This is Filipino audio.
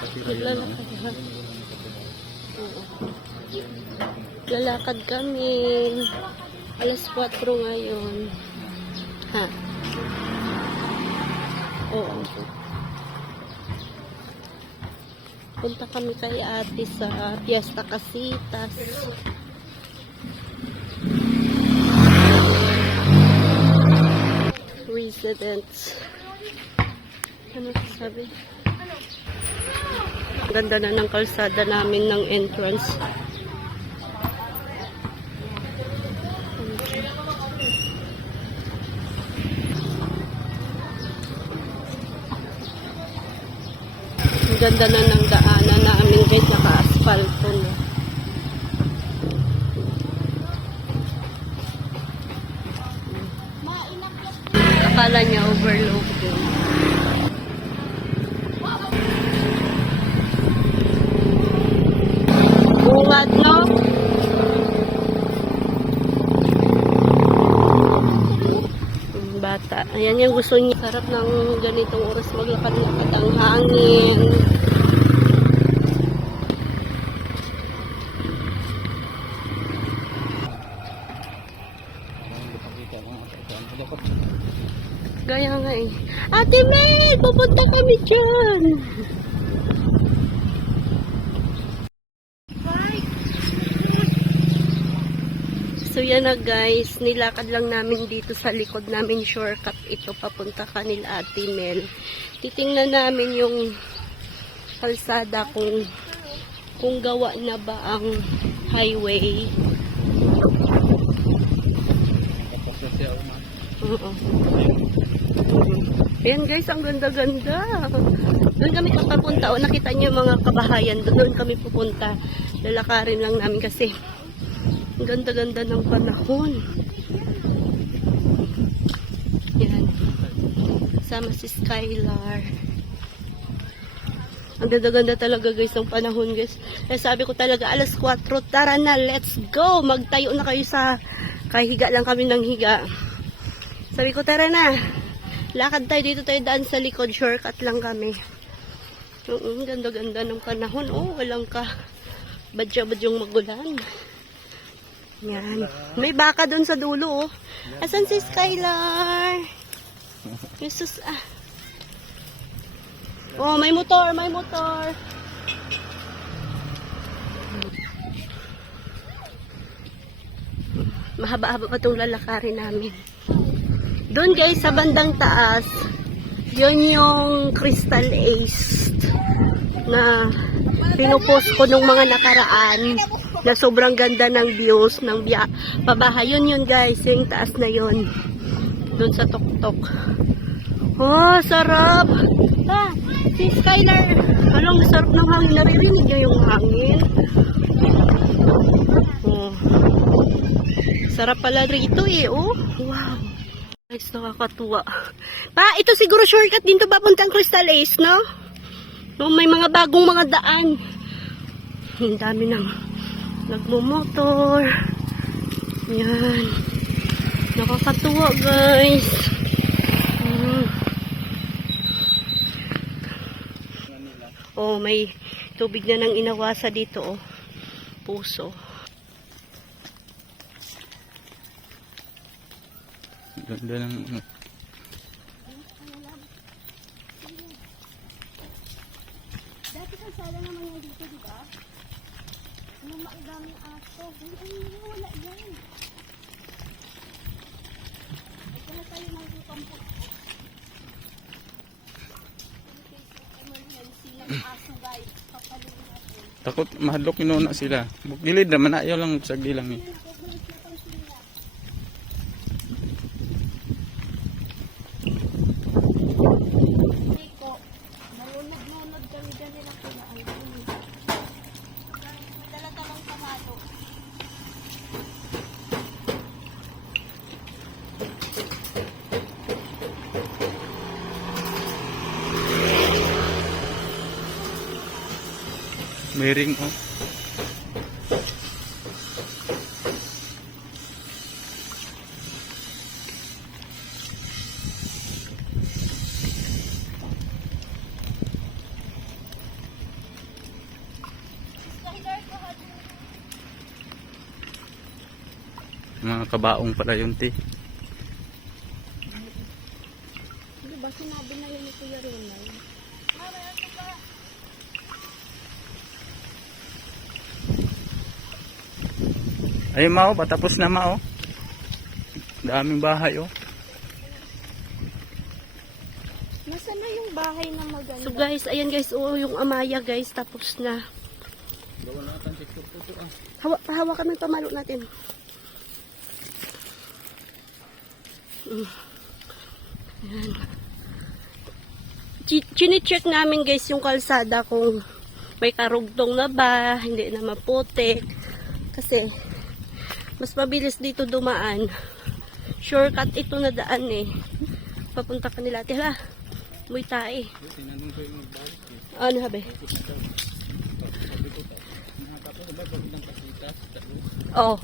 Maglalakad ha. Oo. Lalakad kami. Alas 4 ngayon. Ha? Oo. Punta kami kay ate sa Fiesta Casitas. Residents. Ano sabi? Ganda na ng kalsada namin ng entrance. Ang ganda na ng daanan namin guys, naka-asfalto na. Akala niya overloaded. Bungad, no? Bata. Ayan yung gusto niya. Sarap ng ganitong oras maglakad-lakad ang hangin. Gaya nga eh. Ate May! Pupunta kami dyan! So yan na guys, nilakad lang namin dito sa likod namin, shortcut ito papunta kanila Ate Mel. Titingnan namin yung kalsada kung gawa na ba ang highway. Ayan guys, ang ganda-ganda. Doon kami papunta. O nakita niyo yung mga kabahayan. Doon kami pupunta. Lalakarin lang namin kasi ang ganda-ganda ng panahon. Yan. Kasama si Skylar. Ang ganda-ganda talaga guys ng panahon guys. Kaya sabi ko talaga alas 4. Tara na, let's go. Magtayo na kayo sa kahiga lang kami ng higa. Sabi ko tara na. Lakad tayo dito, tayo daan sa likod. Shortcut lang kami. Ang ganda-ganda ng panahon. Oh, walang ka badya-badyong magulan. Yan. May baka doon sa dulo, oh. Asan si Skylar? Jesus, ah. Oh, may motor, may motor. Mahaba-haba pa itong lalakarin namin. Doon guys, sa bandang taas, yun yung Crystal Ace na pinupost ko nung mga nakaraan na sobrang ganda ng views ng pabahay. Yun guys, yung taas na yun. Doon sa tuktok. Oh, sarap! Ah, si Skylar. Alam, sarap ng hangin. Naririnig niya yung hangin. Oh. Sarap pala rito eh, oh. Wow. Guys, nakakatuwa. Pa, ito siguro shortcut din to papuntang Crystal Ace, no? No, may mga bagong mga daan. Ang dami ng nagmumotor. Yan. Nakakatuwa, guys. Oh, may tubig na nang inawasa dito, oh. Puso. Ganda ng dati kalsada naman yan dito, di ba? Ano maidaming aso. Ay, wala yan. Ito na tayo magpupampok. Silang aso, guys. Papaluin natin. takot mahadlok inuna sila. Gilid naman ayaw lang sa gilang eh. May ring, oh. Mga kabaong pala yun, te. Di ba sinabi na yun ni Kuya Ronald? Ay, Mao, patapos na, Mao. Daming bahay, oh. Nasaan na yung bahay na maganda? So guys, ayan guys, oh, yung Amaya guys, tapos na. Pahawakan ng pamalo natin. Ayan. Chine-check namin guys yung kalsada kung may karugtong na ba, hindi na maputik. Kasi, mas mabilis dito dumaan. Shortcut ito na daan eh. Papunta ka nila. Tira, muy tae. Ano habi? Oo.